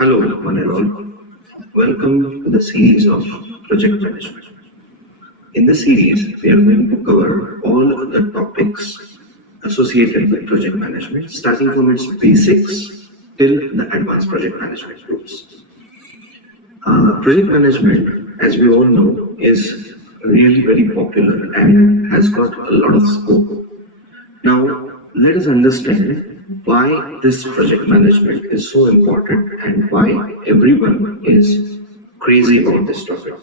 Hello, one and all. Welcome to the series of project management. In this series, we are going to cover all the topics associated with project management, starting from its basics till the advanced project management tools. Project management, as we all know, is really very popular and has got a lot of scope. Now, let us understand why this project management is so important and why everyone is crazy about this topic.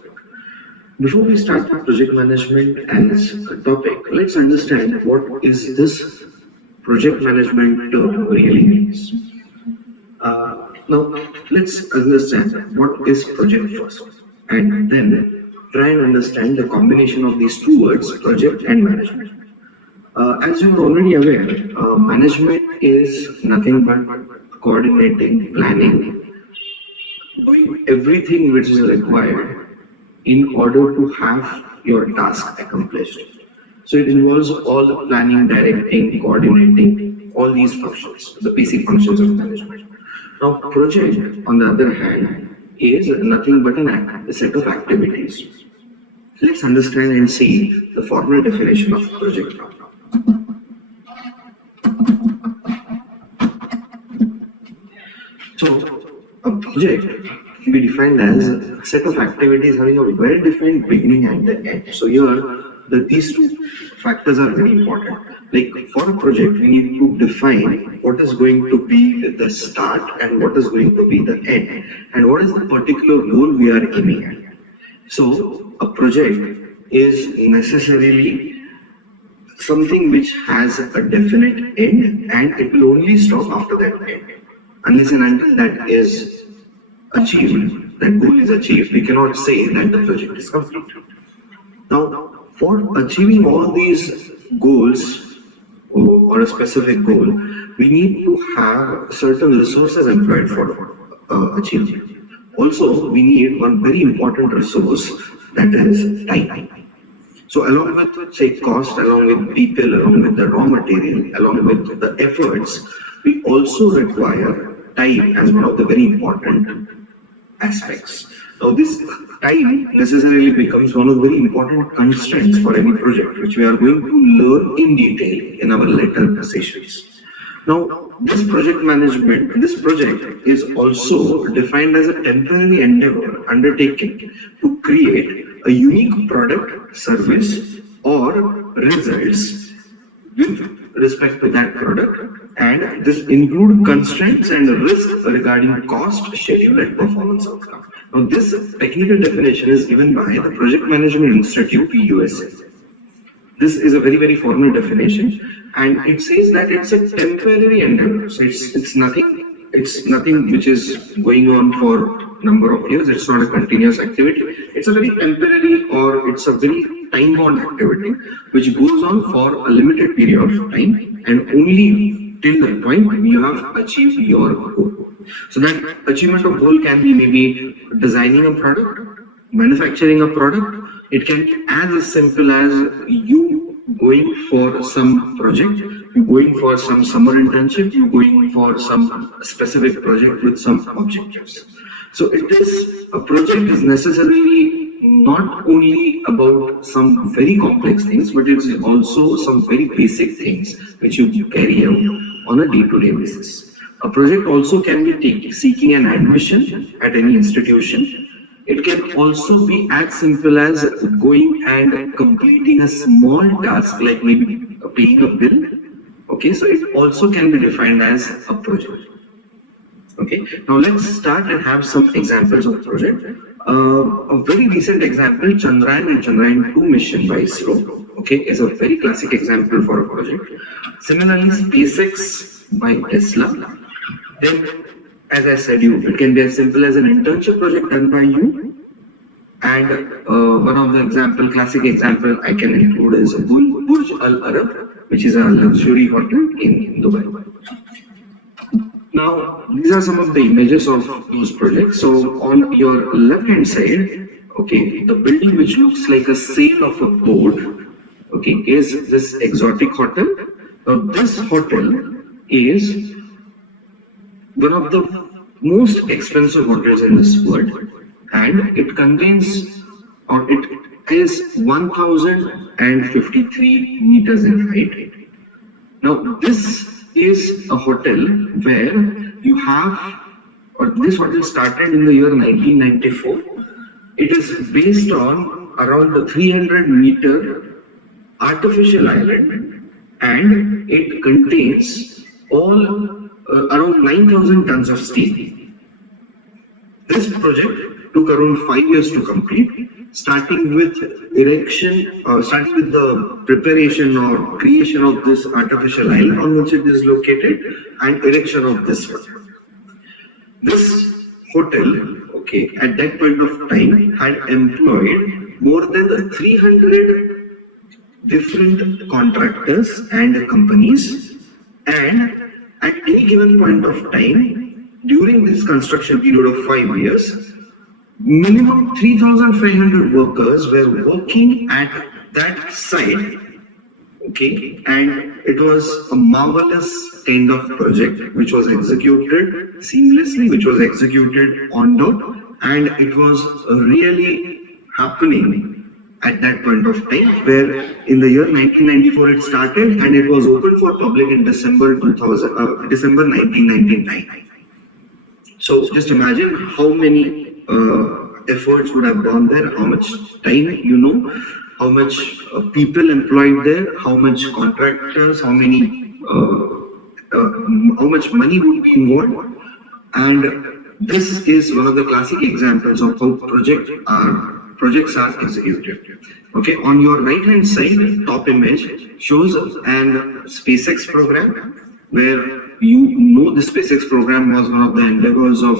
Before we start with project management as a topic, let's understand what is this project management term really means. Now, let's understand what is project first, and then try and understand the combination of these two words, project and management. As you are already aware, management is nothing but coordinating, planning, doing everything which is required in order to have your task accomplished. So it involves all the planning, directing, coordinating, all these functions, the basic functions of management. Now, project, on the other hand, is nothing but a set of activities. Let's understand and see the formal definition of project now. So, a project can be defined as a set of activities having a well-defined beginning and the end. So here, these two factors are very important. Like for a project, we need to define what is going to be the start and what is going to be the end, and what is the particular goal we are aiming at. So, a project is necessarily something which has a definite end and it will only stop after that end. Unless and until that is achieved, that goal is achieved, we cannot say that the project is complete. Now, for achieving all these goals or a specific goal, we need to have certain resources employed for achievement. Also, we need one very important resource, that is time. So along with, say, cost, along with people, along with the raw material, along with the efforts, we also require time as one of the very important aspects. Now this time necessarily becomes one of the very important constraints for any project, which we are going to learn in detail in our later sessions. Now, this project is also defined as a temporary endeavor undertaken to create a unique product, service, or results with respect to that product, and this include constraints and risk regarding cost, schedule, and performance outcome. Now, this technical definition is given by the Project Management Institute, USA. This is a very formal definition, and it says that it's a temporary endeavor. So it's nothing which is going on for number of years. It's not a continuous activity. It's a very temporary, or it's a very time-bound activity which goes on for a limited period of time, and only till the point when you have achieved your goal. So that achievement of goal can be maybe designing a product, manufacturing a product. It can be as simple as you going for some project, you going for some summer internship, you going for some specific project with some objectives. So a project is necessarily not only about some very complex things, but it's also some very basic things which you carry out on a day-to-day basis. A project also can be seeking an admission at any institution. It can also be as simple as going and completing a small task, like maybe paying a bill. Okay, so it also can be defined as a project. Okay, now let's start and have some examples of project. A very recent example, Chandrayaan and Chandrayaan-2 mission by ISRO, okay, is a very classic example for a project. Similarly, SpaceX by Tesla. Then, as I said, it can be as simple as an internship project done by you. And one of the classic example I can include is Burj Al Arab, which is a luxury hotel in Dubai. Now, these are some of the images of those projects. So on your left hand side, okay, the building which looks like a sail of a boat, okay, is this exotic hotel. Now, this hotel is one of the most expensive hotels in this world, and it contains or it is 1053 meters in height. Now, this is a hotel where you have, or this hotel started in the year 1994. It is based on around the 300-meter artificial island, and it contains all around 9,000 tons of steel. This project took around 5 years to complete, starting with starting with the preparation or creation of this artificial island on which it is located and erection of this one. This hotel, okay, at that point of time had employed more than the 300 different contractors and companies, and at any given point of time during this construction period of 5 years, minimum 3,500 workers were working at that site. Okay, and it was a marvelous kind of project which was executed seamlessly, which was executed on dot, and it was really happening at that point of time, where in the year 1994 it started and it was open for public in December 1999. So just imagine how many efforts would have gone there, how much time, how much people employed there, how much contractors, how much money would be involved. And this is one of the classic examples of how projects are executed. Okay, on your right hand side, top image shows an SpaceX program, where the SpaceX program was one of the endeavors of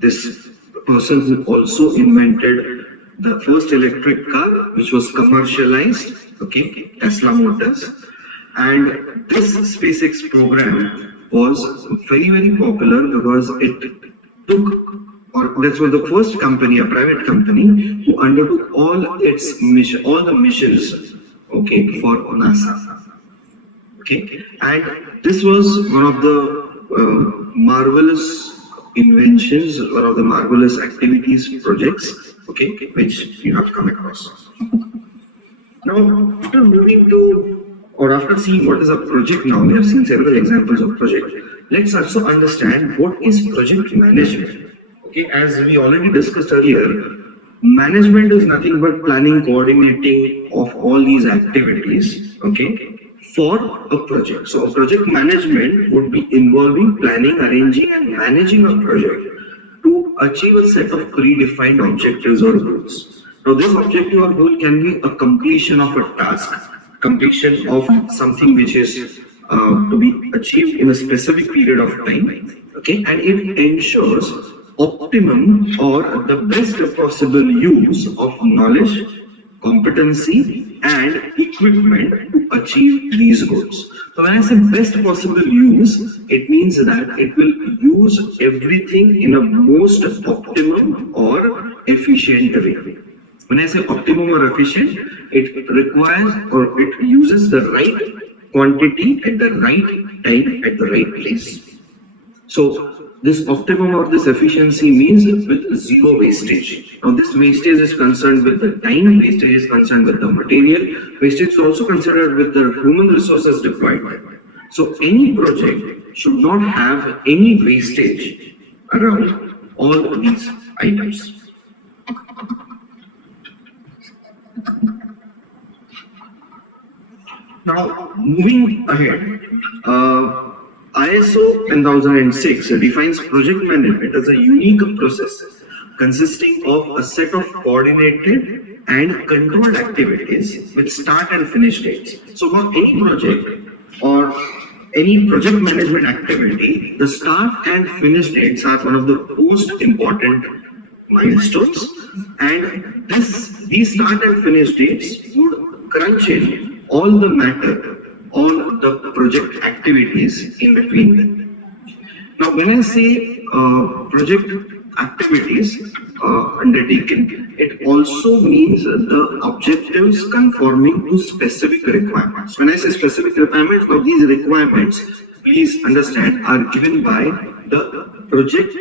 this person who also invented the first electric car, which was commercialized, okay, Tesla Motors. And this SpaceX program was very popular because it took, or that was the first company, a private company, who undertook all the missions, okay, for NASA. Okay, and this was one of the marvelous inventions, one of the marvelous activities, projects, okay, which you have come across. Now, after moving to, or after seeing what is a project now, we have seen several examples of project. Let's also understand what is project management. Okay, as we already discussed earlier, management is nothing but planning, coordinating of all these activities, okay, for a project. So a project management would be involving planning, arranging and managing a project to achieve a set of predefined objectives or goals. Now this objective or goal can be a completion of a task, completion of something which is to be achieved in a specific period of time, okay, and it ensures optimum or the best possible use of knowledge, competency and equipment to achieve these goals. So when I say best possible use, it means that it will use everything in a most optimum or efficient way. When I say optimum or efficient, it requires or it uses the right quantity at the right time at the right place. So this optimum or this efficiency means with zero wastage. Now this wastage is concerned with the time, wastage is concerned with the material, wastage is also considered with the human resources deployed. So any project should not have any wastage around all these items. Now, moving ahead, ISO 10006 defines project management as a unique process consisting of a set of coordinated and controlled activities with start and finish dates. So, for any project or any project management activity, the start and finish dates are one of the most important milestones, and these start and finish dates would crunch in all the matter, all the project activities in between them. Now, when I say project activities undertaken, it also means the objectives conforming to specific requirements. When I say specific requirements, now these requirements, please understand, are given by the project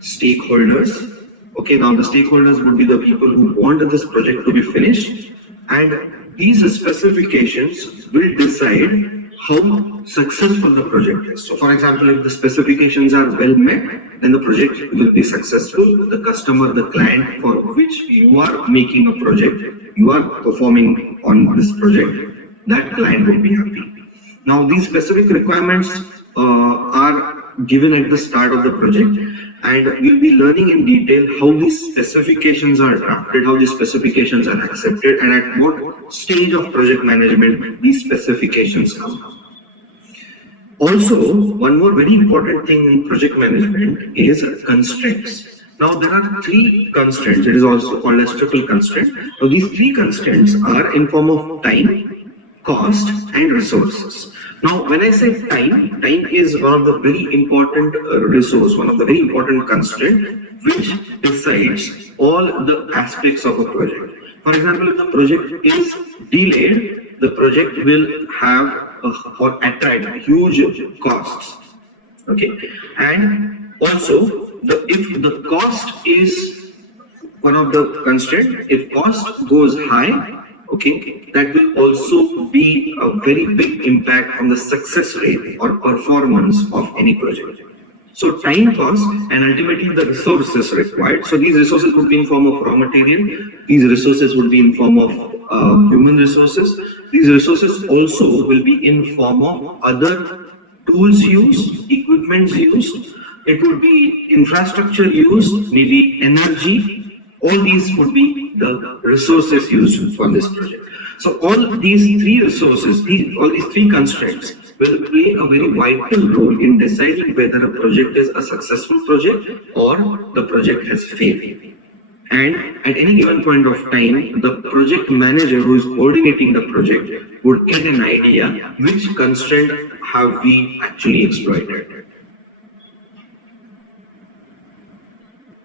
stakeholders. Okay, now the stakeholders would be the people who want this project to be finished, and these specifications will decide how successful the project is. So, for example, if the specifications are well met, then the project will be successful. The customer, the client for which you are making a project, you are performing on this project, that client will be happy. Now, these specific requirements are given at the start of the project, and we'll be learning in detail how these specifications are drafted, how these specifications are accepted, and at what stage of project management these specifications come. Also, one more very important thing in project management is constraints. Now, there are three constraints. It is also called as triple constraint. Now, these three constraints are in form of time, cost, and resources. Now, when I say time, time is one of the very important resource, one of the very important constraint which decides all the aspects of a project. For example, if the project is delayed, the project will have or attract huge costs. Okay, and also if the cost is one of the constraint, if cost goes high, okay, that will also be a very big impact on the success rate or performance of any project. So time cost and ultimately the resources required. So these resources would be in form of raw material. These resources would be in form of human resources. These resources also will be in form of other tools used, equipments used. It would be infrastructure used, maybe energy. All these would be the resources used for this project. So all these three resources, all these three constraints will play a very vital role in deciding whether a project is a successful project or the project has failed. And at any given point of time, the project manager who is coordinating the project would get an idea which constraint have we actually exploited.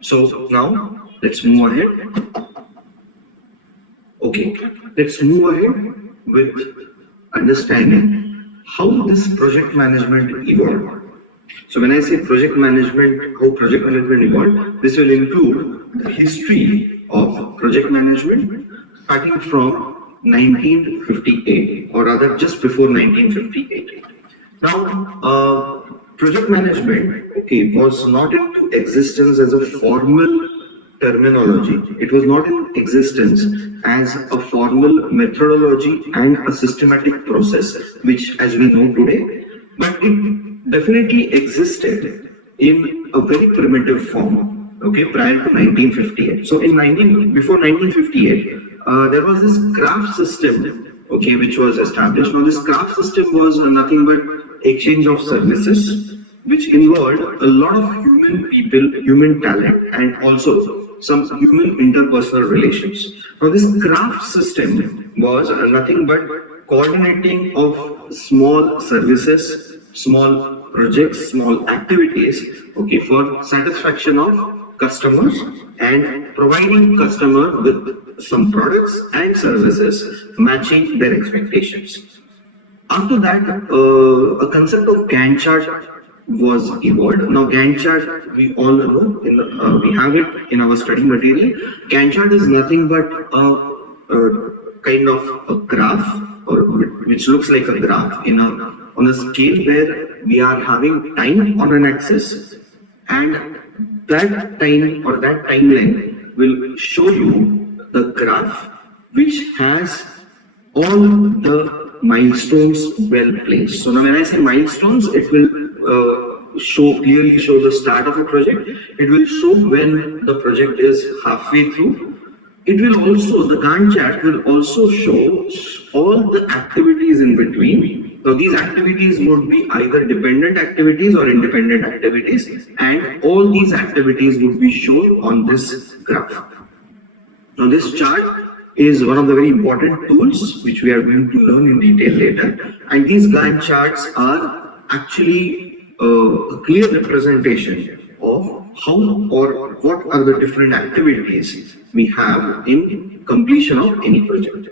So now let's move ahead. Okay, let's move ahead with understanding how this project management evolved. So when I say project management, how project management evolved, this will include the history of project management starting from 1958, or rather just before 1958. Now, project management, okay, was not into existence as a formal terminology. It was not in existence as a formal methodology and a systematic process, which as we know today, but it definitely existed in a very primitive form, okay, prior to 1958. So before 1958, there was this graph system, okay, which was established. Now this graph system was nothing but exchange of services, which involved a lot of human people, human talent, and also some human interpersonal relations. Now this graph system was nothing but coordinating of small services, small projects, small activities, okay, for satisfaction of customers and providing customer with some products and services matching their expectations. After that, a concept of Gantt chart was evolved. Now, Gantt chart, we all know, we have it in our study material. Gantt chart is nothing but a kind of a graph, or which looks like a graph on a scale where we are having time on an axis, and that time or that timeline will show you the graph which has all the milestones well placed. So now when I say milestones, it will clearly show the start of a project. It will show when the project is halfway through. It will also, the Gantt chart will also show all the activities in between. So these activities would be either dependent activities or independent activities, and all these activities would be shown on this graph. Now this chart is one of the very important tools which we are going to learn in detail later, and these Gantt charts are actually a clear representation of how or what are the different activities we have in completion of any project.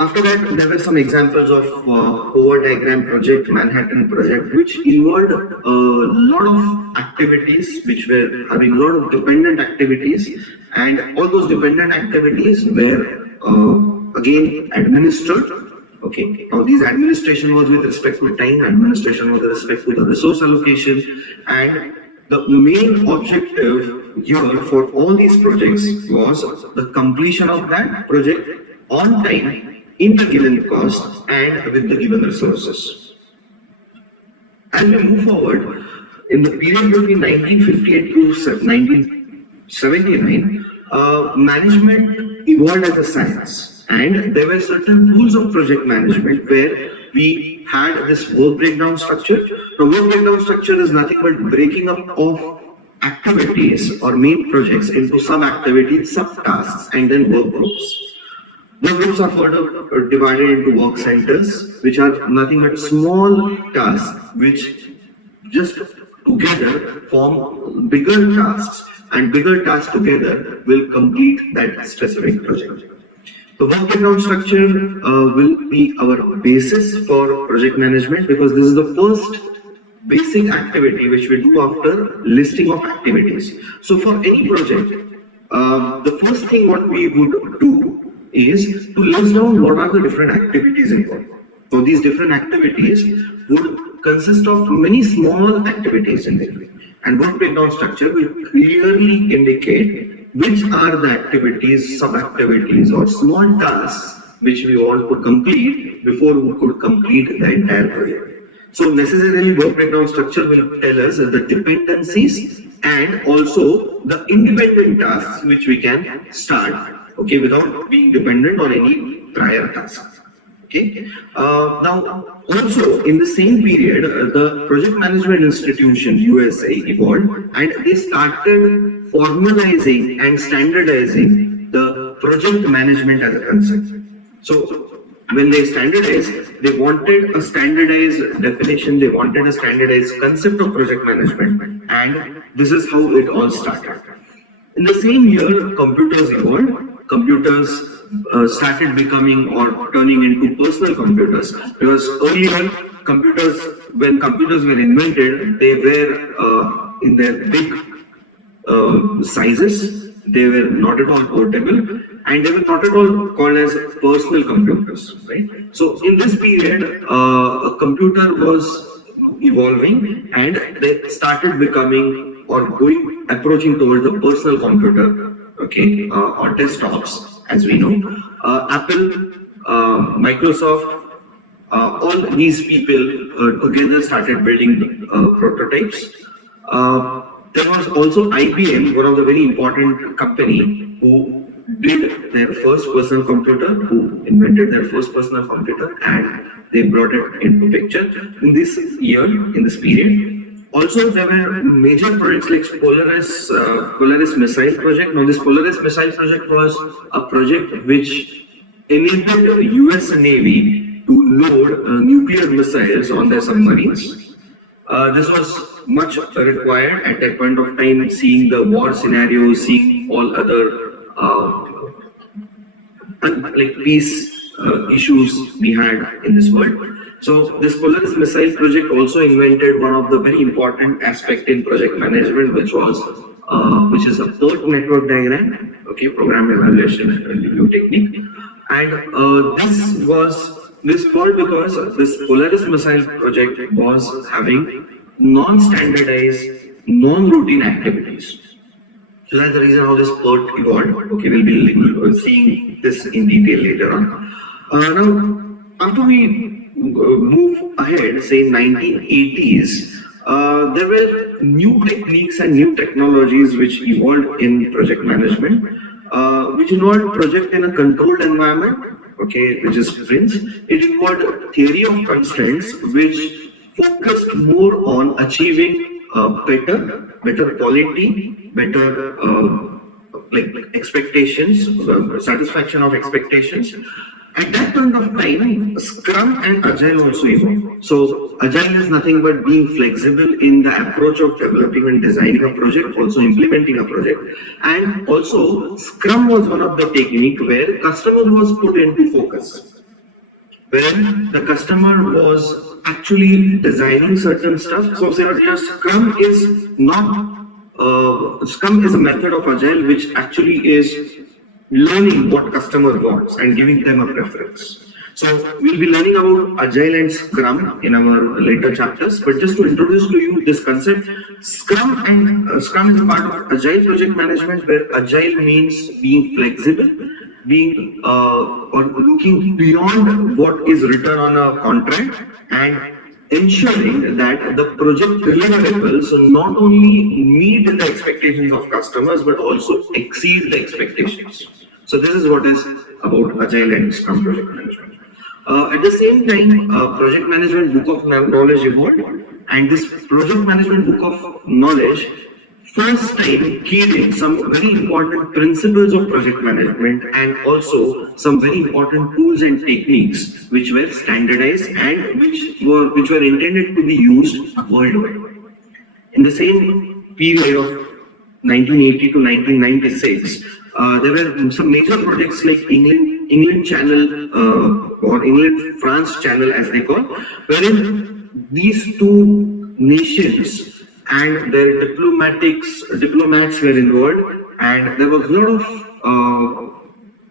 After that, there were some examples of over diagram project, Manhattan project, which involved a lot of activities which were having a lot of dependent activities, and all those dependent activities were again administered. Okay, now these administration was with respect to time, administration was with respect to the resource allocation, and the main objective here for all these projects was the completion of that project on time, in the given cost, and with the given resources. As we move forward, in the period between 1958 to 1979, management evolved as a science, and there were certain tools of project management where we had this work breakdown structure. The work breakdown structure is nothing but breaking up of activities or main projects into sub-activities, sub-tasks, and then work groups. The groups are further divided into work centers, which are nothing but small tasks which just together form bigger tasks, and bigger tasks together will complete that specific project. The work breakdown structure will be our basis for project management, because this is the first basic activity which we do after listing of activities. So for any project, the first thing what we would do is to list down what are the different activities involved. So these different activities would consist of many small activities in it, and work breakdown structure will clearly indicate which are the activities, sub-activities or small tasks which we want to complete before we could complete the entire project. So necessarily work breakdown structure will tell us the dependencies and also the independent tasks which we can start, okay, without being dependent on any prior task. Okay. Now, also in the same period, the Project Management Institution USA evolved, and they started formalizing and standardizing the project management as a concept. So, when they standardized, they wanted a standardized definition, they wanted a standardized concept of project management, and this is how it all started. In the same year, computers evolved. Computers started becoming or turning into personal computers, because earlier computers, when computers were invented, they were in their big sizes, they were not at all portable, and they were not at all called as personal computers, right? So in this period, a computer was evolving, and they started becoming or approaching towards the personal computer, okay, or desktops, as we know. Apple, Microsoft, all these people together started building prototypes. There was also IBM, one of the very important company who did their first personal computer, who invented their first personal computer, and they brought it into picture in this year, in this period. Also, there were major projects like Polaris missile project. Now, this Polaris missile project was a project which enabled the US Navy to load nuclear missiles on their submarines. This was much required at that point of time, seeing the war scenario, seeing all other like peace issues we had in this world. So this Polaris missile project also invented one of the very important aspect in project management, which is a port network diagram, okay, program evaluation and review technique. And this called because this Polaris missile project was having non-standardized, non-routine activities. So that's the reason how this PERT evolved. Okay, we'll be seeing this in detail later on. Now, after we move ahead, say 1980s, there were new techniques and new technologies which evolved in project management, which involved project in a controlled environment, okay, which is sprints. It involved theory of constraints, which focused more on achieving better quality, better like expectations, satisfaction of expectations. At that point of time, Scrum and Agile also evolved. So Agile is nothing but being flexible in the approach of developing and designing a project, also implementing a project. And also Scrum was one of the technique where customer was put into focus, wherein the customer was actually designing certain stuff. So your Scrum is a method of Agile which actually is learning what customer wants and giving them a preference. So we'll be learning about Agile and Scrum in our later chapters. But just to introduce to you this concept, Scrum is a part of Agile project management, where Agile means being flexible, being or looking beyond what is written on a contract and ensuring that the project deliverables not only meet the expectations of customers but also exceed the expectations. So this is what is about Agile and Scrum project management. At the same time, project management book of knowledge evolved, and this project management book of knowledge first time keyed in some very important principles of project management and also some very important tools and techniques which were standardized and which were intended to be used worldwide. In the same period of 1980 to 1996, there were some major projects like England Channel or England France Channel as they call, wherein these two nations and their diplomats were involved, and there was a lot of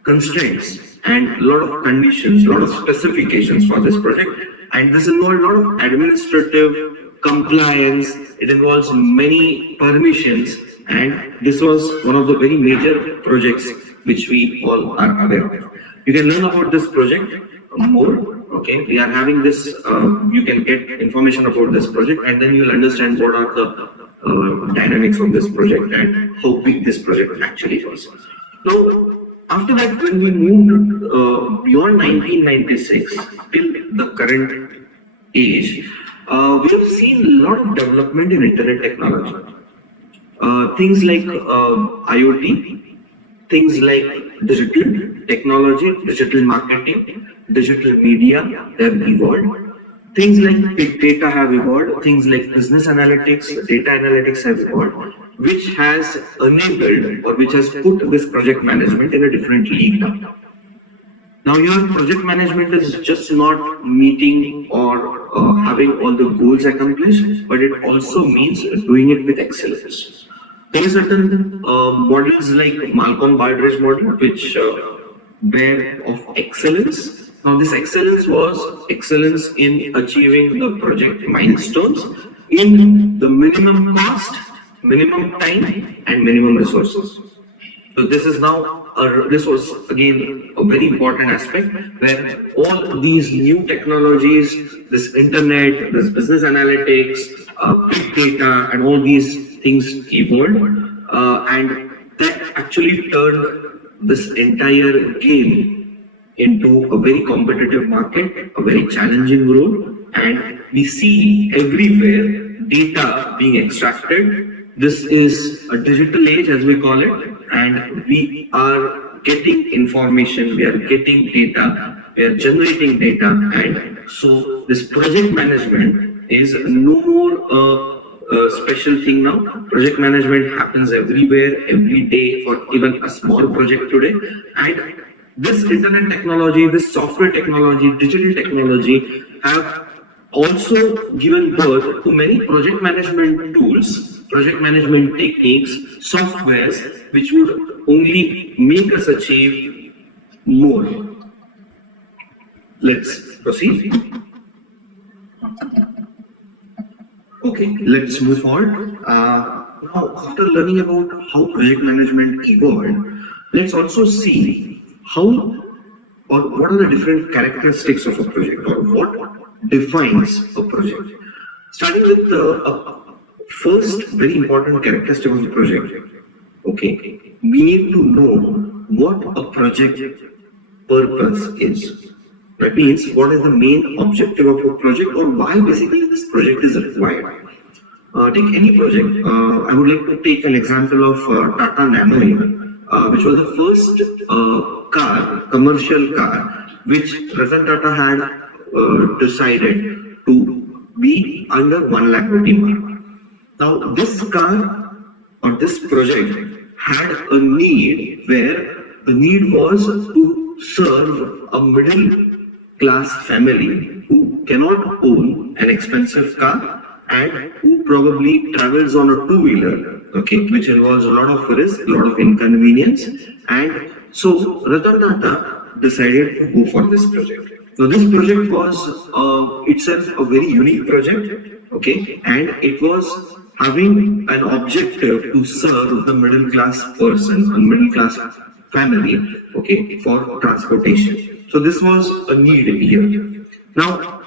constraints and a lot of conditions, a lot of specifications for this project. And this involved a lot of administrative compliance, it involves many permissions, and this was one of the very major projects which we all are aware of. You can learn about this project more. Okay, we are having this, you can get information about this project and then you'll understand what are the dynamics of this project and how big this project actually was. Now, after that, when we moved beyond 1996 till the current age, we have seen a lot of development in internet technology. Things like IoT, things like digital technology, digital marketing, digital media have evolved. Things like big data have evolved, things like business analytics, data analytics have evolved, which has enabled or which has put this project management in a different league now. Now, your project management is just not meeting or having all the goals accomplished, but it also means doing it with excellence. There are certain models like Malcolm Baldrige model, which were of excellence. Now, this excellence was excellence in achieving the project milestones in the minimum cost, minimum time, and minimum resources. So this is now, this was again a very important aspect where all these new technologies, this internet, this business analytics, big data, and all these things evolved, and that actually turned this entire game into a very competitive market, a very challenging role, and we see everywhere data being extracted. This is a digital age, as we call it, and we are getting information, we are getting data, we are generating data, and so this project management is no more a special thing now. Project management happens everywhere, every day, for even a small project today, and this internet technology, this software technology, digital technology have also given birth to many project management tools, project management techniques, softwares, which would only make us achieve more. Let's proceed. Okay, let's move forward. Now, after learning about how project management evolved, let's also see how or what are the different characteristics of a project or what defines a project. Starting with the first very important characteristic of the project. Okay, we need to know what a project purpose is. That means what is the main objective of a project or why basically this project is required. Take any project. I would like to take an example of Tata Nano here, which was the first commercial car, which Ratan Tata had decided to be under 1 lakh rupee mark. Now, this car or this project had a need where the need was to serve a middle class family who cannot own an expensive car and who probably travels on a two-wheeler, okay, which involves a lot of risk, a lot of inconvenience. And so Ratan Tata decided to go for this project. So this project was itself a very unique project, okay, and it was having an objective to serve the middle class person, a middle class family, okay, for transportation. So this was a need here. Now,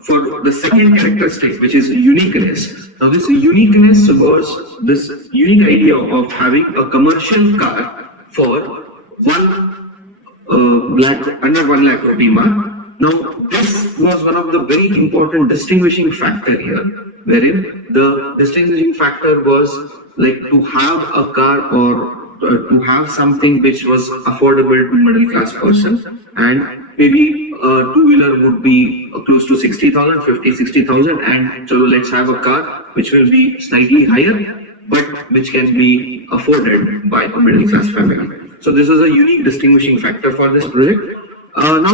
for the second characteristic, which is uniqueness. Now, this uniqueness was this unique idea of having a commercial car for 1 lakh, under 1 lakh rupee mark. Now, this was one of the very important distinguishing factor here, wherein the distinguishing factor was like to have a car or to have something which was affordable to middle class person, and maybe a two-wheeler would be close to 60,000, 50, 60,000, and so let's have a car which will be slightly higher, but which can be afforded by a middle class family. So this is a unique distinguishing factor for this project. Now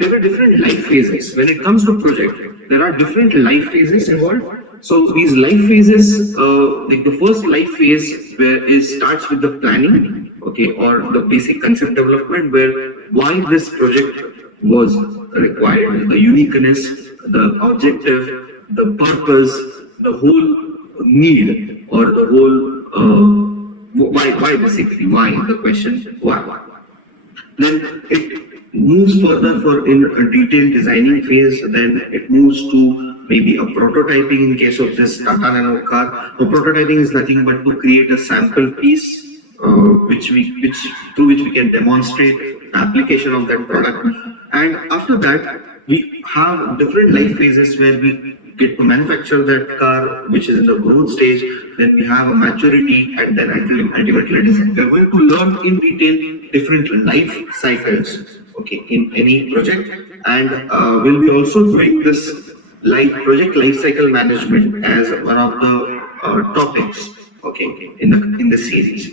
there were different life phases. When it comes to project, there are different life phases involved. So these life phases, like the first life phase where it starts with the planning, okay, or the basic concept development, where why this project was required, the uniqueness, the objective, the purpose, the whole need, or the whole why basically why the question why. Then it moves further for in a detailed designing phase. Then it moves to maybe a prototyping in case of this Tata Nano car. So prototyping is nothing but to create a sample piece, which through which we can demonstrate the application of that product. And after that, we have different life phases where we get to manufacture that car, which is in the growth stage. Then we have a maturity, and then ultimately design. We're going to learn in detail different life cycles, okay, in any project, and we'll be also doing this project life cycle management as one of the topics, okay, in the series.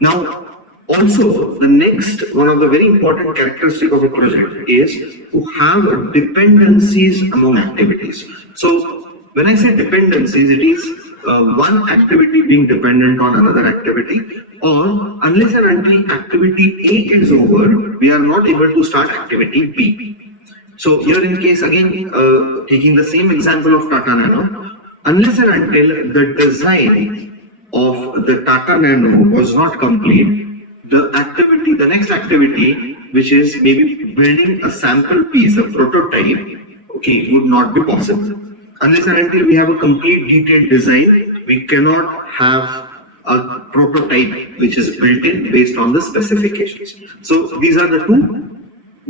Now, also, the next one of the very important characteristic of a project is to have dependencies among activities. So, when I say dependencies, it is one activity being dependent on another activity, or unless and until activity A is over, we are not able to start activity B. So here in case again, taking the same example of Tata Nano, unless and until the design of the Tata Nano was not complete, the next activity, which is maybe building a sample piece, a prototype, okay, would not be possible. Unless and until we have a complete detailed design, we cannot have a prototype which is built in based on the specifications. So these are the two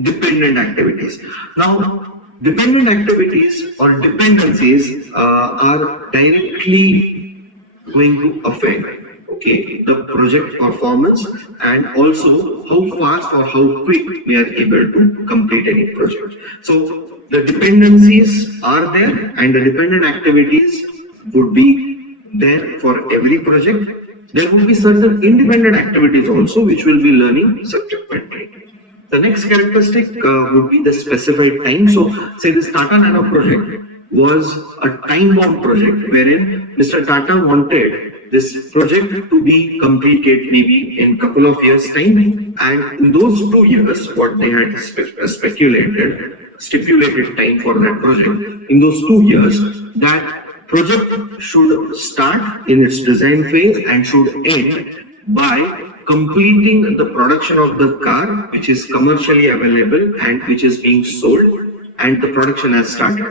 dependent activities. Now, dependent activities or dependencies are directly going to affect, okay, the project performance and also how fast or how quick we are able to complete any project. So the dependencies are there and the dependent activities would be there for every project. There would be certain independent activities also which we'll be learning subsequently. The next characteristic would be the specified time. So, say this Tata Nano project was a time-bound project wherein Mr. Tata wanted this project to be completed maybe in a couple of years' time, and in those 2 years, what they had stipulated time for that project, in those 2 years, that project should start in its design phase and should end by completing the production of the car which is commercially available and which is being sold, and the production has started.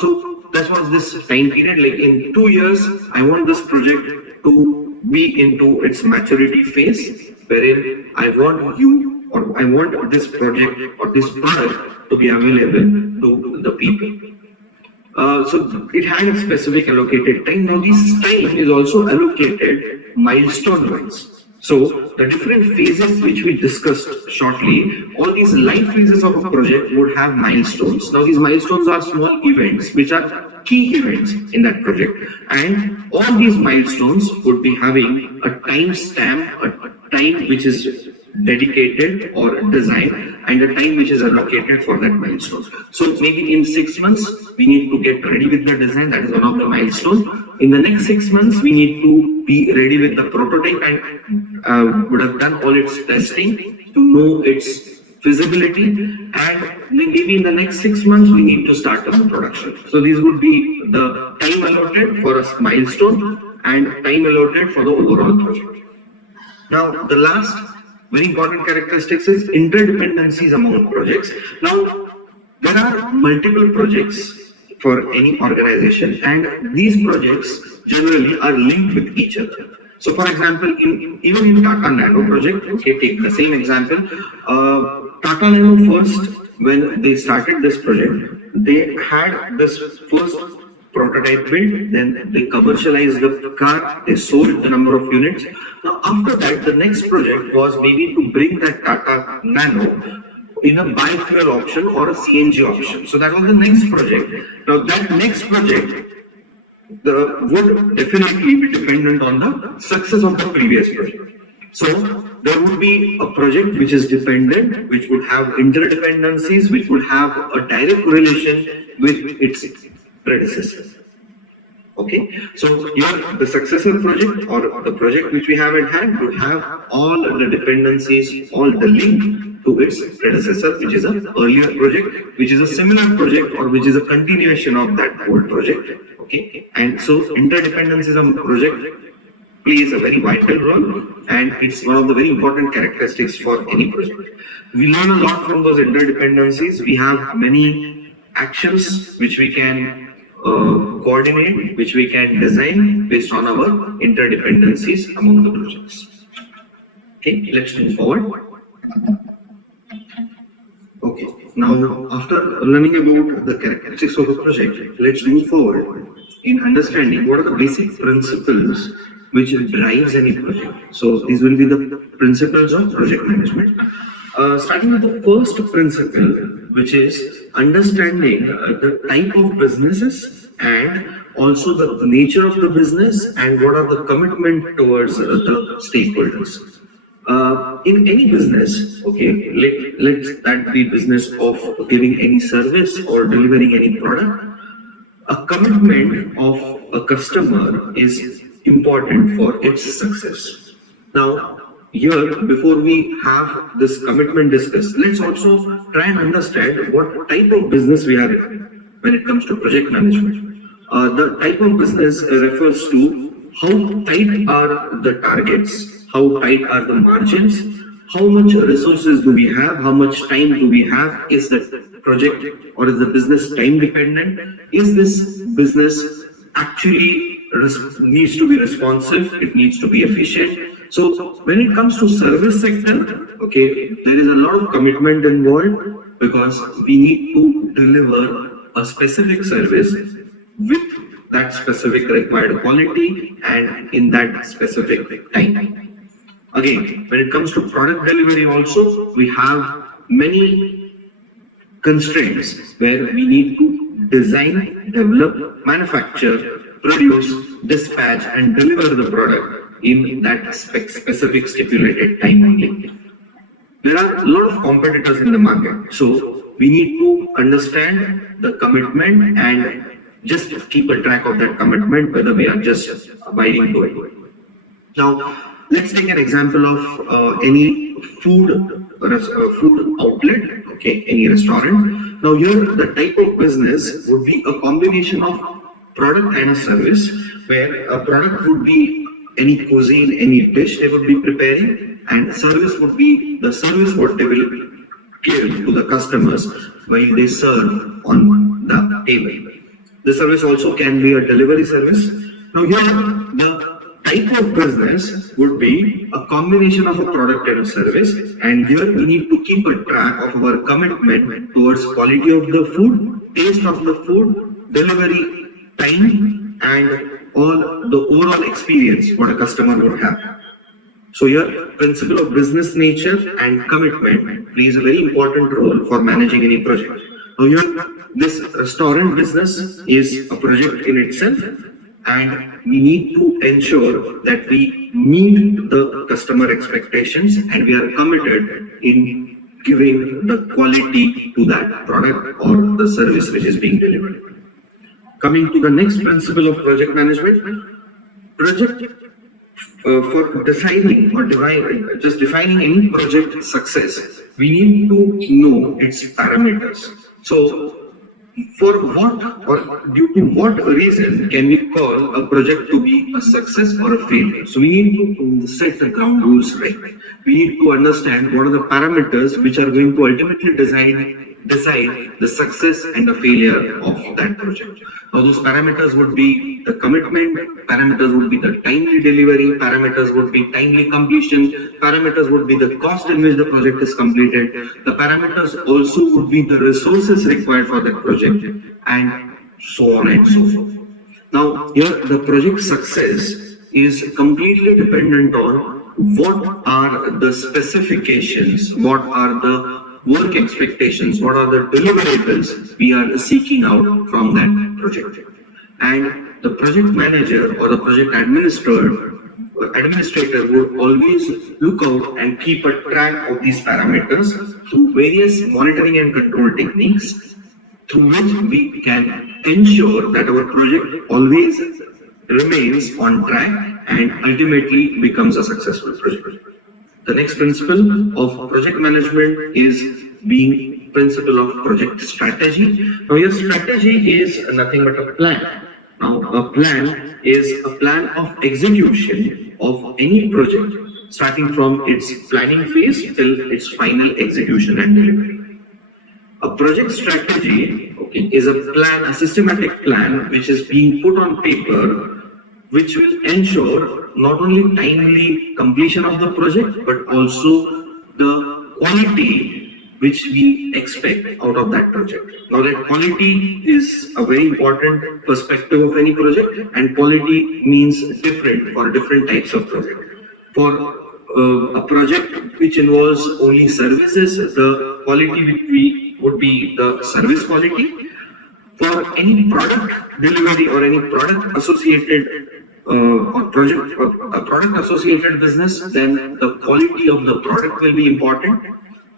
So that was this time period, like in 2 years I want this project to be into its maturity phase, wherein I want you or I want this project or this product to be available to the people. So it had a specific allocated time. Now this time is also allocated milestone wise. So the different phases which we discussed shortly, all these life phases of a project would have milestones. Now these milestones are small events which are key events in that project, and all these milestones would be having a time stamp, a time which is dedicated or designed and a time which is allocated for that milestone. So maybe in 6 months, we need to get ready with the design, that is one of the milestones. In the next 6 months, we need to be ready with the prototype and would have done all its testing to know its feasibility, and maybe in the next 6 months we need to start the production. So these would be the time allotted for a milestone and time allotted for the overall project. Now the last very important characteristics is interdependencies among projects. Now there are multiple projects for any organization, and these projects generally are linked with each other. So, for example, even in Tata Nano project, okay, take the same example. Tata Nano first, when they started this project, they had this first prototype built, then they commercialized the car, they sold the number of units. Now, after that, the next project was maybe to bring that Tata Nano in a biofuel option or a CNG option. So that was the next project. Now that next project would definitely be dependent on the success of the previous project. So there would be a project which is dependent, which would have interdependencies, which would have a direct relation with its predecessor. Okay, so here the successor project or the project which we have at hand would have all the dependencies, all the link to its predecessor, which is an earlier project, which is a similar project, or which is a continuation of that old project. Okay, and so interdependencies on the project plays a very vital role, and it's one of the very important characteristics for any project. We learn a lot from those interdependencies. We have many actions which we can coordinate, which we can design based on our interdependencies among the projects. Okay, let's move forward. Okay, now after learning about the characteristics of a project, let's move forward in understanding what are the basic principles which drives any project. So these will be the principles of project management. Starting with the first principle, which is understanding the type of businesses and also the nature of the business and what are the commitment towards the stakeholders. In any business, okay, let that be business of giving any service or delivering any product, a commitment of a customer is important for its success. Now, here, before we have this commitment discussed, let's also try and understand what type of business we are in when it comes to project management. The type of business refers to how tight are the targets, how tight are the margins, how much resources do we have, how much time do we have, is the project or is the business time dependent, is this business actually needs to be responsive, it needs to be efficient. So when it comes to service sector, okay, there is a lot of commitment involved because we need to deliver a specific service with that specific required quality and in that specific time. Again, when it comes to product delivery also, we have many constraints where we need to design, develop, manufacture, produce, dispatch and deliver the product in that specific stipulated time only. There are a lot of competitors in the market, so we need to understand the commitment and just keep a track of that commitment, whether we are just abiding to it. Now, let's take an example of any food outlet, okay, any restaurant. Now, here the type of business would be a combination of product and a service, where a product would be any cuisine, any dish they would be preparing, and service would be the service what they will give to the customers while they serve on the table. The service also can be a delivery service. Now here the type of business would be a combination of a product and a service, and here we need to keep a track of our commitment towards quality of the food, taste of the food, delivery time, and all the overall experience what a customer would have. So here, principle of business nature and commitment plays a very important role for managing any project. Now here, this restaurant business is a project in itself, and we need to ensure that we meet the customer expectations and we are committed in giving the quality to that product or the service which is being delivered. Coming to the next principle of project management, project for deciding or just defining any project success, we need to know its parameters. So for what or due to what reason can we call a project to be a success or a failure? So we need to set the ground rules right. We need to understand what are the parameters which are going to ultimately decide the success and the failure of that project. Now those parameters would be the commitment, parameters would be the timely delivery, parameters would be timely completion, parameters would be the cost in which the project is completed, the parameters also would be the resources required for that project, and so on and so forth. Now here the project success is completely dependent on what are the specifications, what are the work expectations, what are the deliverables we are seeking out from that project. And the project manager or the project administrator would always look out and keep a track of these parameters through various monitoring and control techniques through which we can ensure that our project always remains on track and ultimately becomes a successful project. The next principle of project management is being principle of project strategy. Now your strategy is nothing but a plan. Now a plan is a plan of execution of any project starting from its planning phase till its final execution and delivery. A project strategy, okay, is a plan, a systematic plan which is being put on paper which will ensure not only timely completion of the project but also the quality which we expect out of that project. Now that quality is a very important perspective of any project, and quality means different for different types of project. For a project which involves only services, the quality would be the service quality. For any product delivery or any product associated or project a product associated business, then the quality of the product will be important,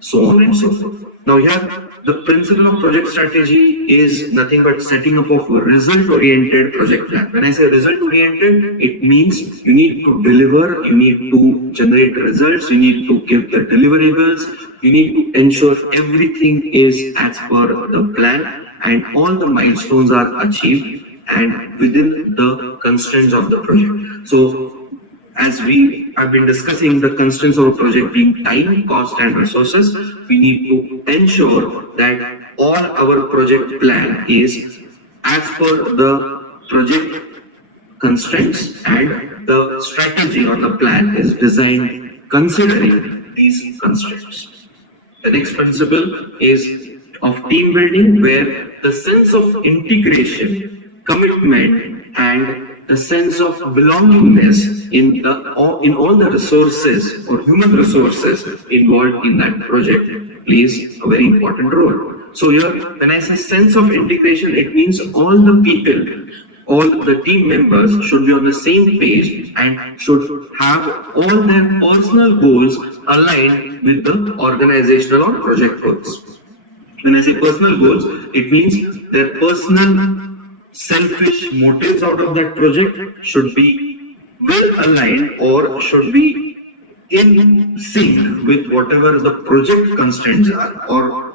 so on and so forth. Now here the principle of project strategy is nothing but setting up of a result oriented project plan. When I say result oriented, it means you need to deliver, you need to generate results, you need to give the deliverables, you need to ensure everything is as per the plan and all the milestones are achieved and within the constraints of the project. So as we have been discussing the constraints of a project being time, cost and resources, we need to ensure that all our project plan is as per the project constraints and the strategy or the plan is designed considering these constraints. The next principle is of team building, where the sense of integration, commitment and the sense of belongingness in all the resources or human resources involved in that project plays a very important role. So here, when I say sense of integration, it means all the people, all the team members should be on the same page and should have all their personal goals aligned with the organizational or project goals. When I say personal goals, it means their personal selfish motives out of that project should be well aligned or should be in sync with whatever the project constraints are or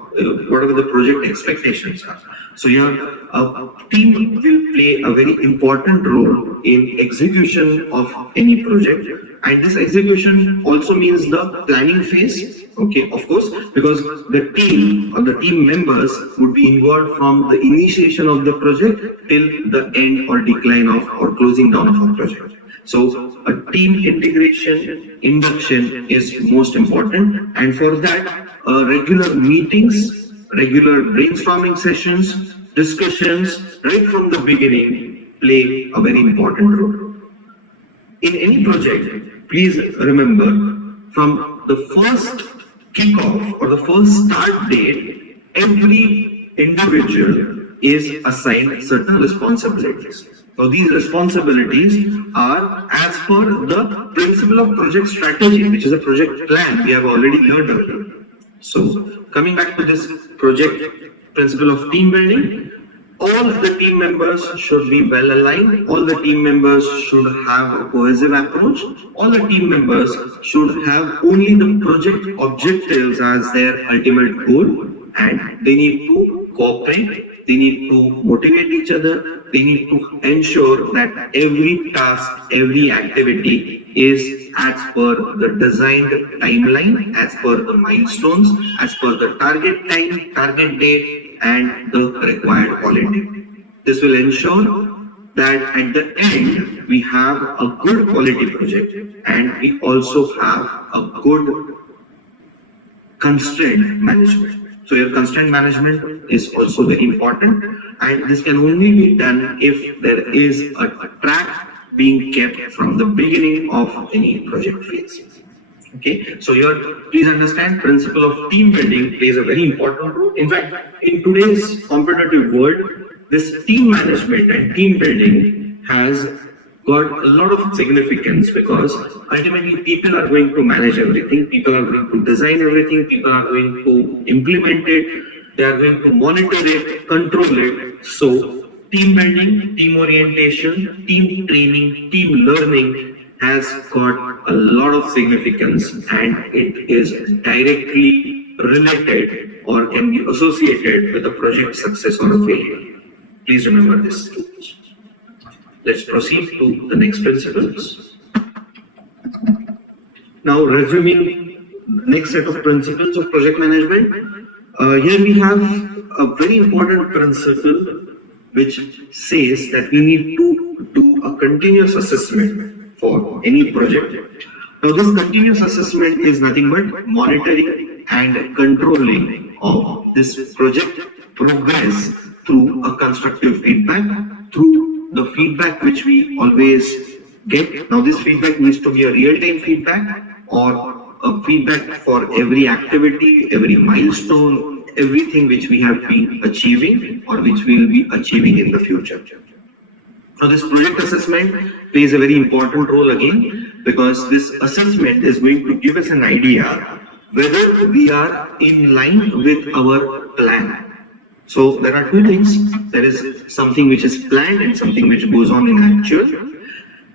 whatever the project expectations are. So here a team will play a very important role in execution of any project, and this execution also means the planning phase. Okay, of course, because the team or the team members would be involved from the initiation of the project till the end or decline of or closing down of a project. So a team integration induction is most important, and for that regular meetings, regular brainstorming sessions, discussions right from the beginning play a very important role. In any project, please remember, from the first kickoff or the first start date, every individual is assigned certain responsibilities. So these responsibilities are as per the principle of project strategy, which is a project plan we have already learned earlier. So coming back to this project principle of team building, all the team members should be well aligned, all the team members should have a cohesive approach, all the team members should have only the project objectives as their ultimate goal, and they need to cooperate, they need to motivate each other, they need to ensure that every task, every activity is as per the designed timeline, as per the milestones, as per the target time, target date, and the required quality. This will ensure that at the end we have a good quality project and we also have a good constraint management. So your constraint management is also very important, and this can only be done if there is a track being kept from the beginning of any project phase. Okay, so here please understand principle of team building plays a very important role. In fact, in today's competitive world, this team management and team building has got a lot of significance because ultimately people are going to manage everything, people are going to design everything, people are going to implement it, they are going to monitor it, control it. So team building, team orientation, team training, team learning has got a lot of significance and it is directly related or can be associated with a project success or a failure. Please remember this. Let's proceed to the next principles. Now, resuming the next set of principles of project management, here we have a very important principle which says that we need to do a continuous assessment for any project. Now, this continuous assessment is nothing but monitoring and controlling of this project progress through a constructive feedback, through the feedback which we always get. Now, this feedback needs to be a real-time feedback or a feedback for every activity, every milestone, everything which we have been achieving or which we will be achieving in the future. Now, this project assessment plays a very important role again because this assessment is going to give us an idea whether we are in line with our plan. So there are two things. There is something which is planned and something which goes on in actual.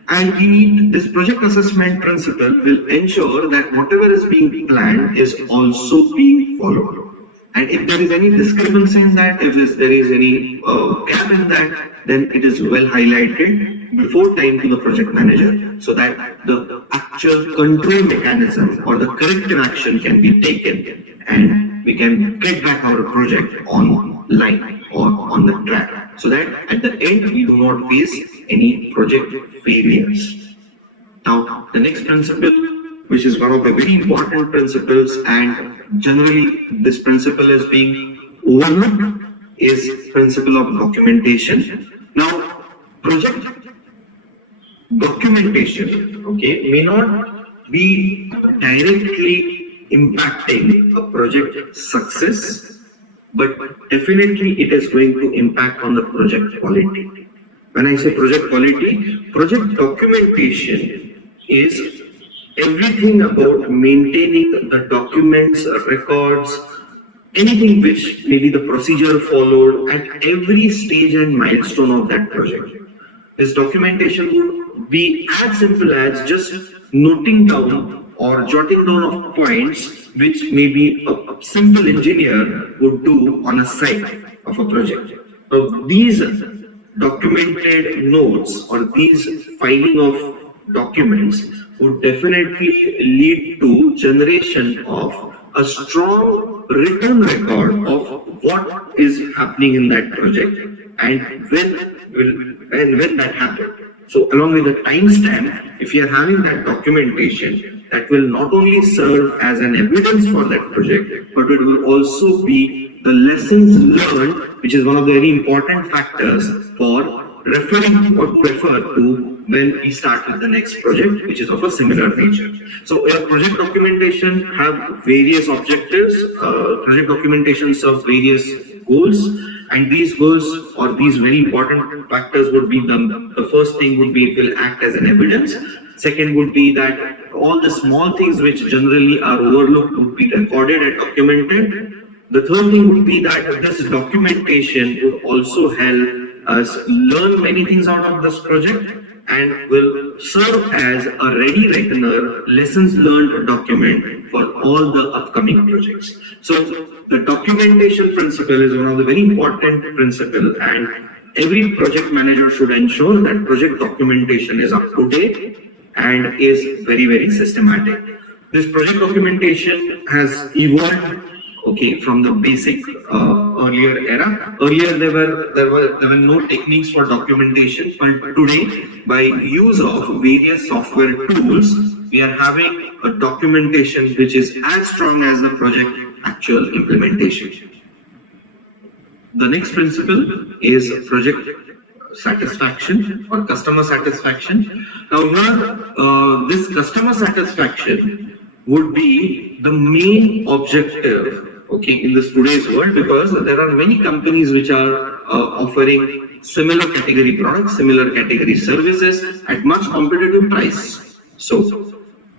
And we need this project assessment principle will ensure that whatever is being planned is also being followed. And if there is any discrepancy in that, if there is any gap in that, then it is well highlighted before time to the project manager so that the actual control mechanism or the corrective action can be taken and we can get back our project on line or on the track so that at the end we do not face any project failures. Now, the next principle, which is one of the very important principles and generally this principle is being overlooked, is principle of documentation. Now, project documentation, okay, may not be directly impacting a project success, but definitely it is going to impact on the project quality. When I say project quality, project documentation is everything about maintaining the documents, records, anything which may be the procedure followed at every stage and milestone of that project. This documentation would be as simple as just noting down or jotting down of points which maybe a simple engineer would do on a site of a project. So these documented notes or these filing of documents would definitely lead to generation of a strong written record of what is happening in that project and when that happened. So along with the timestamp, if you are having that documentation, that will not only serve as an evidence for that project, but it will also be the lessons learned, which is one of the very important factors for referring or refer to when we start with the next project, which is of a similar nature. So project documentation have various objectives. Project documentation serves various goals, and these goals or these very important factors would be the first thing would be it will act as an evidence. Second would be that all the small things which generally are overlooked would be recorded and documented. The third thing would be that this documentation would also help us learn many things out of this project and will serve as a ready reckoner, lessons learned document for all the upcoming projects. So the documentation principle is one of the very important principles, and every project manager should ensure that project documentation is up to date and is very, very systematic. This project documentation has evolved, okay, from the basic earlier era. Earlier there were no techniques for documentation, but today by use of various software tools, we are having a documentation which is as strong as the project actual implementation. The next principle is project satisfaction or customer satisfaction. Now here, this customer satisfaction would be the main objective, okay, in this today's world, because there are many companies which are offering similar category products, similar category services at much competitive price. So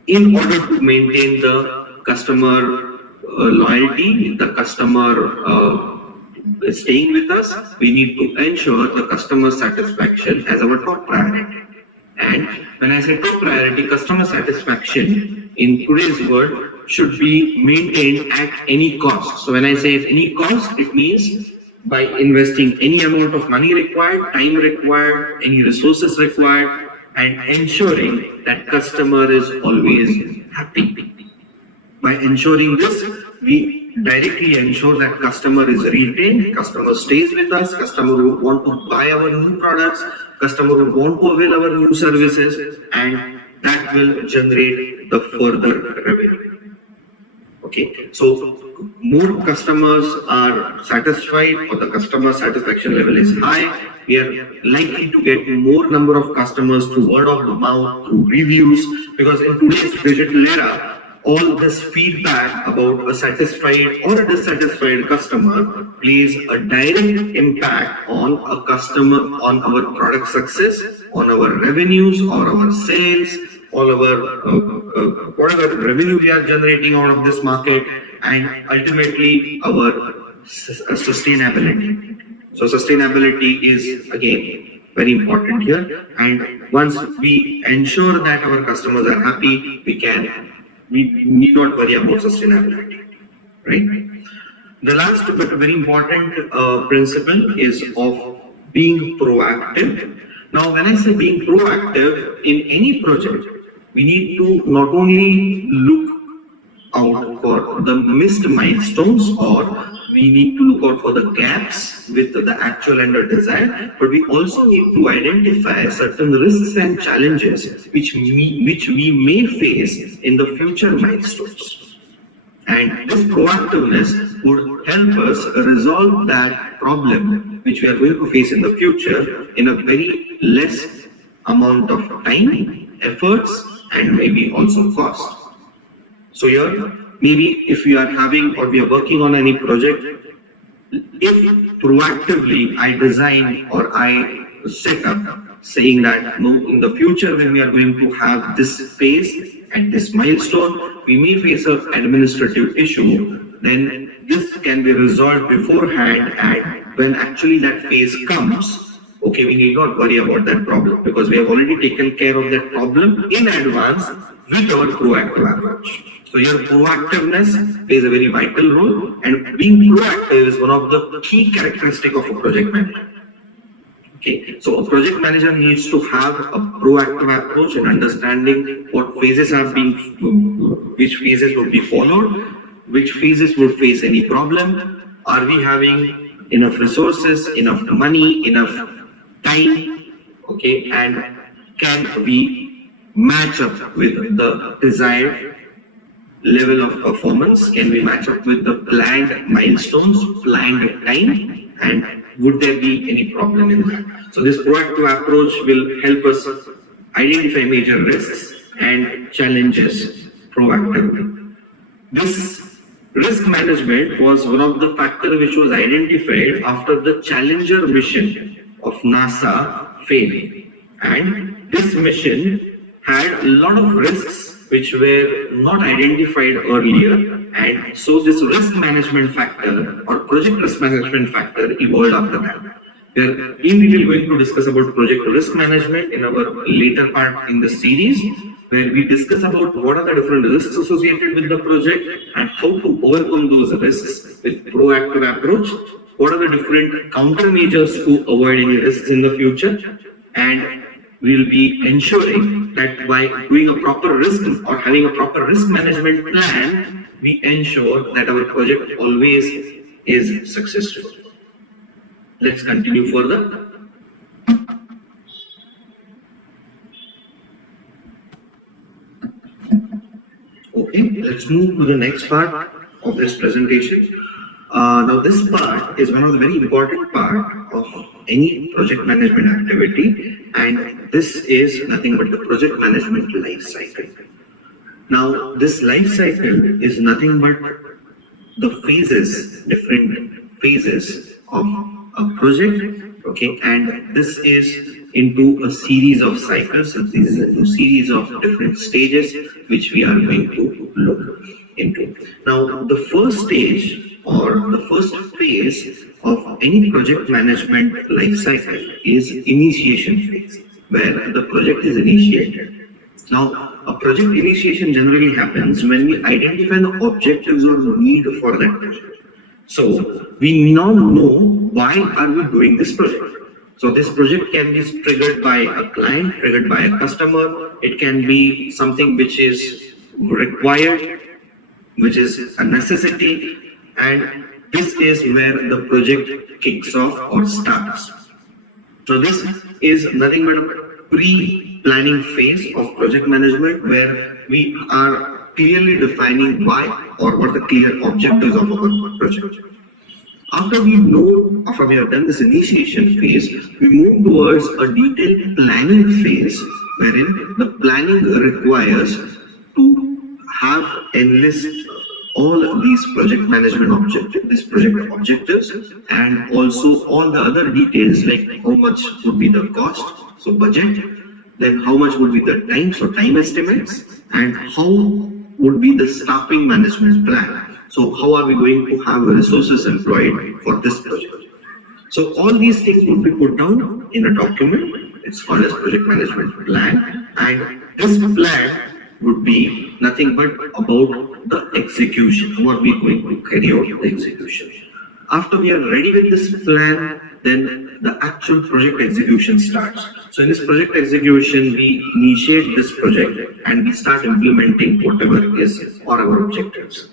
in order to maintain the customer loyalty, the customer staying with us, we need to ensure the customer satisfaction as our top priority. And when I say top priority, customer satisfaction in today's world should be maintained at any cost. So when I say at any cost, it means by investing any amount of money required, time required, any resources required, and ensuring that customer is always happy. By ensuring this, we directly ensure that customer is retained, customer stays with us, customer will want to buy our new products, customer will want to avail our new services, and that will generate the further revenue. Okay, so more customers are satisfied or the customer satisfaction level is high, we are likely to get more number of customers through word of mouth, through reviews, because in today's digital era, all this feedback about a satisfied or a dissatisfied customer plays a direct impact on a customer, on our product success, on our revenues or our sales, all our whatever revenue we are generating out of this market, and ultimately our sustainability. So sustainability is again very important here, and once we ensure that our customers are happy, we need not worry about sustainability, right? The last but very important principle is of being proactive. Now, when I say being proactive in any project, we need to not only look out for the missed milestones, or we need to look out for the gaps with the actual and the desire, but we also need to identify certain risks and challenges which we may face in the future milestones. And this proactiveness would help us resolve that problem which we are going to face in the future in a very less amount of time, efforts, and maybe also cost. So here, maybe if we are having or we are working on any project, if proactively I design or I set up saying that no, in the future when we are going to have this phase at this milestone, we may face an administrative issue, then this can be resolved beforehand, and when actually that phase comes, okay, we need not worry about that problem because we have already taken care of that problem in advance with our proactive approach. So your proactiveness plays a very vital role, and being proactive is one of the key characteristics of a project manager. Okay, so a project manager needs to have a proactive approach in understanding what phases are being, which phases will be followed, which phases will face any problem, are we having enough resources, enough money, enough time, okay, and can we match up with the desired level of performance, can we match up with the planned milestones, planned time, and would there be any problem in that? So this proactive approach will help us identify major risks and challenges proactively. This risk management was one of the factors which was identified after the Challenger mission of NASA failed. And this mission had a lot of risks which were not identified earlier. And so this risk management factor or project risk management factor evolved after that. We are in detail going to discuss about project risk management in our later part in the series, where we discuss about what are the different risks associated with the project and how to overcome those risks with proactive approach. What are the different countermeasures to avoid any risks in the future, and we'll be ensuring that by doing a proper risk or having a proper risk management plan, we ensure that our project always is successful. Let's continue further. Okay, let's move to the next part of this presentation. Now, this part is one of the very important part of any project management activity, and this is nothing but the project management life cycle. Now, this life cycle is nothing but the phases, different phases of a project, okay, and this is into a series of cycles, so this is into series of different stages which we are going to look into. Now, the first stage or the first phase of any project management life cycle is initiation phase, where the project is initiated. Now, a project initiation generally happens when we identify the objectives or need for that project. So, we now know why are we doing this project. So, this project can be triggered by a client, triggered by a customer. It can be something which is required, which is a necessity, and this is where the project kicks off or starts. So this is nothing but a pre-planning phase of project management where we are clearly defining why or what the clear objectives of our project. After we have done this initiation phase, we move towards a detailed planning phase wherein the planning requires to have enlist all these project management objectives, these project objectives, and also all the other details like how much would be the cost, so budget, then how much would be the time, so time estimates, and how would be the staffing management plan. So how are we going to have resources employed for this project? So all these things would be put down in a document. It's called as project management plan, and this plan would be nothing but about the execution. How are we going to carry out the execution? After we are ready with this plan, then the actual project execution starts. So in this project execution, we initiate this project and we start implementing whatever is our objectives.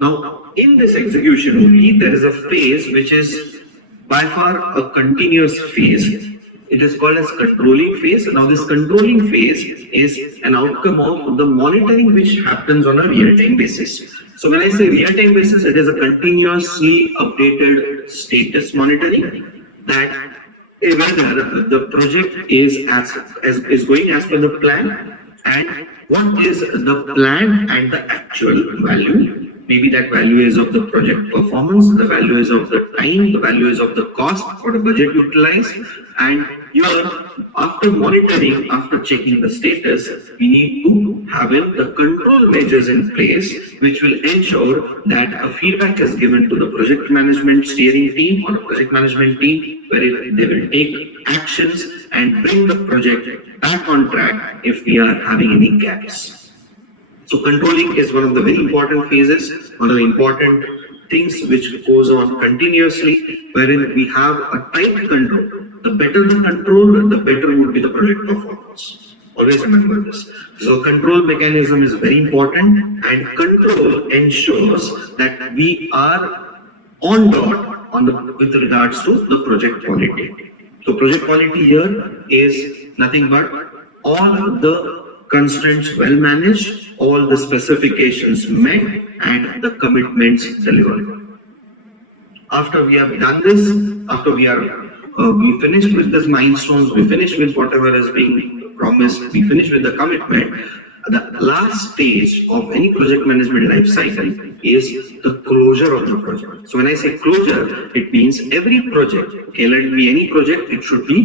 Now, in this execution only, there is a phase which is by far a continuous phase. It is called as controlling phase. Now, this controlling phase is an outcome of the monitoring which happens on a real-time basis. So, when I say real-time basis, it is a continuously updated status monitoring that whether the project is is going as per the plan and what is the plan and the actual value. Maybe that value is of the project performance, the value is of the time, the value is of the cost or the budget utilized. And here, after monitoring, after checking the status, we need to have the control measures in place, which will ensure that a feedback is given to the project management steering team or project management team, where they will take actions and bring the project back on track if we are having any gaps. So controlling is one of the very important phases, one of the important things which goes on continuously, wherein we have a tight control. The better the control, the better would be the project performance. Always remember this. So control mechanism is very important, and control ensures that we are on dot with regards to the project quality. So project quality here is nothing but all the constraints well managed, all the specifications met, and the commitments delivered. After we have done this, after we finished with these milestones, we finished with whatever is being promised, we finish with the commitment. The last stage of any project management life cycle is the closure of the project. So when I say closure, it means every project, okay, let it be any project, it should be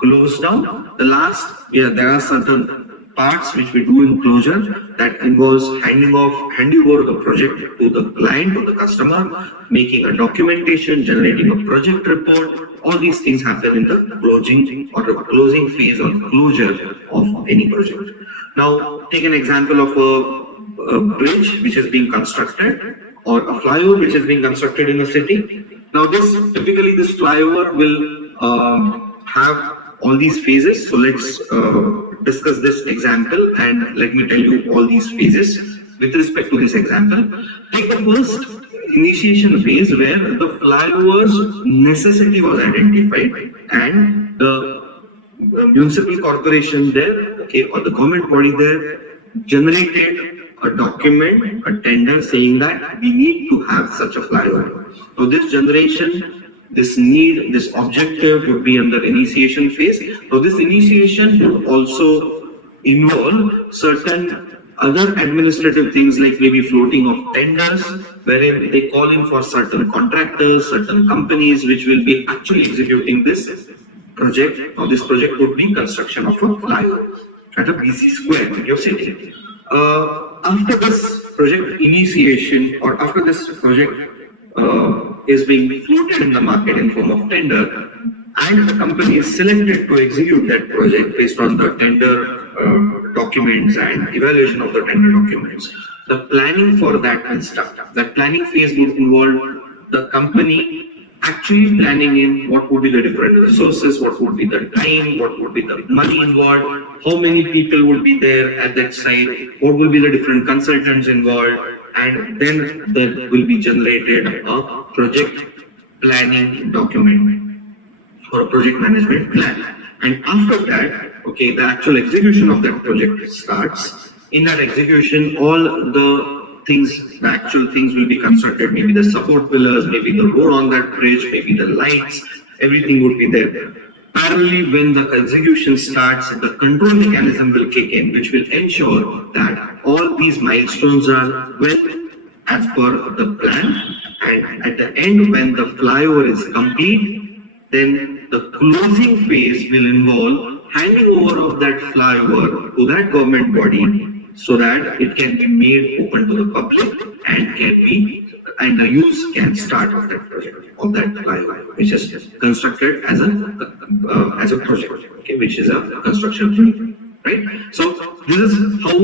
closed down. The last, yeah, there are certain parts which we do in closure that involves handing over the project to the client or the customer, making a documentation, generating a project report. All these things happen in the closing or the closing phase or closure of any project. Now, take an example of a bridge which is being constructed or a flyover which is being constructed in a city. Now, typically this flyover will have all these phases. So let's discuss this example and let me tell you all these phases with respect to this example. Take the first initiation phase where the flyover's necessity was identified and the municipal corporation there, okay, or the government body there generated a document, a tender saying that we need to have such a flyover. So this generation, this need, this objective would be under initiation phase. So this initiation would also involve certain other administrative things like maybe floating of tenders, wherein they call in for certain contractors, certain companies which will be actually executing this project. Now this project would be construction of a flyover at a busy square in your city. After this project initiation or after this project is being floated in the market in form of tender and the company is selected to execute that project based on the tender documents and evaluation of the tender documents, the planning for that will start. That planning phase would involve the company actually planning in what would be the different resources, what would be the time, what would be the money involved, how many people would be there at that site, what will be the different consultants involved, and then there will be generated a project planning document or a project management plan. And after that, okay, the actual execution of that project starts. In that execution, all the actual things will be constructed, maybe the support pillars, maybe the road on that bridge, maybe the lights, everything would be there. Parallelly, when the execution starts, the control mechanism will kick in, which will ensure that all these milestones are well as per the plan. And at the end, when the flyover is complete, then the closing phase will involve handing over of that flyover to that government body so that it can be made open to the public and the use can start of that project of that flyover, which is constructed as a project, okay, which is a construction project, right? So this is how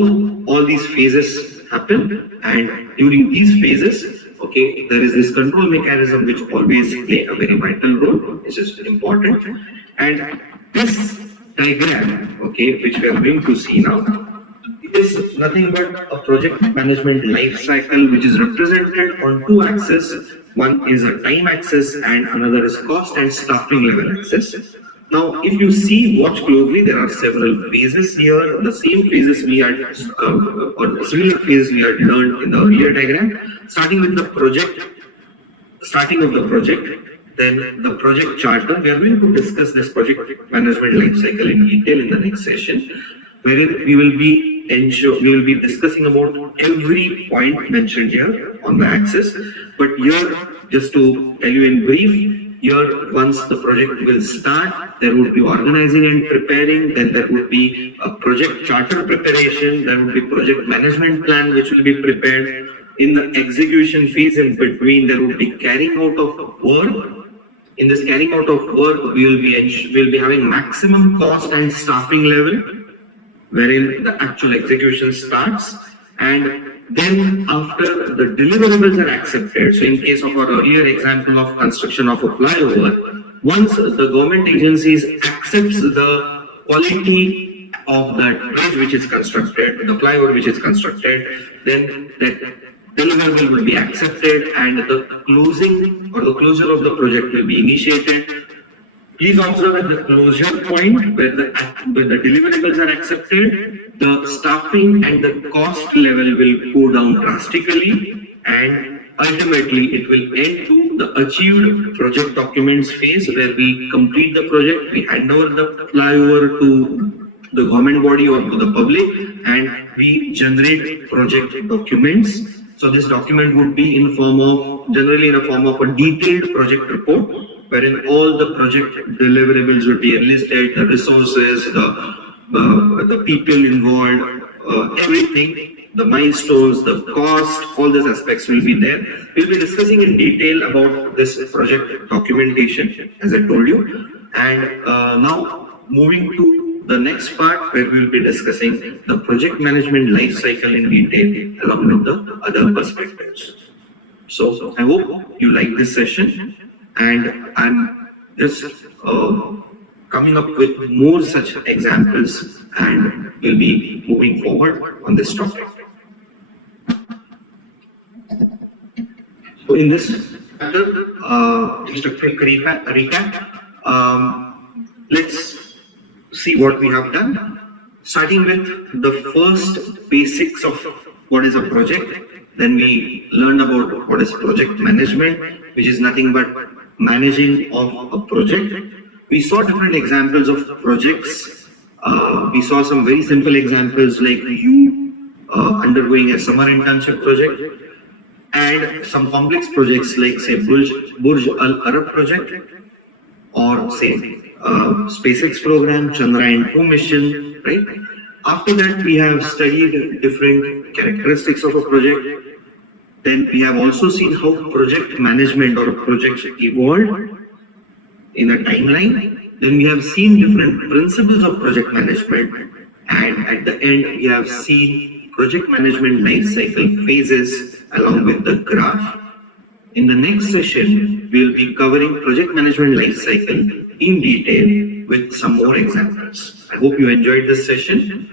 all these phases happen, and during these phases, okay, there is this control mechanism which always play a very vital role, which is important, and this diagram, okay, which we are going to see now, is nothing but a project management life cycle which is represented on two axes. One is a time axis and another is cost and staffing level axis. Now, if you watch closely, there are several phases here. The same phases we had, or the similar phases we had learned in the earlier diagram, starting with the project, starting with the project, then the project charter. We are going to discuss this project management life cycle in detail in the next session, wherein we will be discussing about every point mentioned here on the axis. But here, just to tell you in brief, here once the project will start, there would be organizing and preparing, then there would be a project charter preparation, there would be project management plan which will be prepared. In the execution phase in between, there would be carrying out of work. In this carrying out of work, we will be having maximum cost and staffing level, wherein the actual execution starts, and then after the deliverables are accepted. So in case of our earlier example of construction of a flyover, once the government agencies accepts the quality of that bridge which is constructed, the flyover which is constructed, then that deliverable will be accepted and the closing or the closure of the project will be initiated. Please observe at the closure point where the deliverables are accepted, the staffing and the cost level will go down drastically, and ultimately it will end to the achieved project documents phase where we complete the project, we hand over the flyover to the government body or to the public, and we generate project documents. So this document would be in form of, generally in a form of a detailed project report, wherein all the project deliverables will be listed, the resources, the people involved, everything, the milestones, the cost, all these aspects will be there. We'll be discussing in detail about this project documentation, as I told you. And now moving to the next part where we will be discussing the project management life cycle in detail along with the other perspectives. So I hope you like this session, and I'm just coming up with more such examples, and we'll be moving forward on this topic. So in this chapter, just a quick recap. Let's see what we have done. Starting with the first basics of what is a project. Then we learned about what is project management, which is nothing but managing of a project. We saw different examples of projects. We saw some very simple examples like you undergoing a summer internship project, and some complex projects like say Burj Al Arab project, or say SpaceX program, Chandrayaan-2 mission, right? After that, we have studied different characteristics of a project. Then we have also seen how project management or a project evolved in a timeline. Then we have seen different principles of project management. And at the end, we have seen project management life cycle phases along with the graph. In the next session, we'll be covering project management life cycle in detail with some more examples. I hope you enjoyed this session.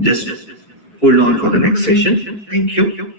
Just hold on for the next session. Thank you.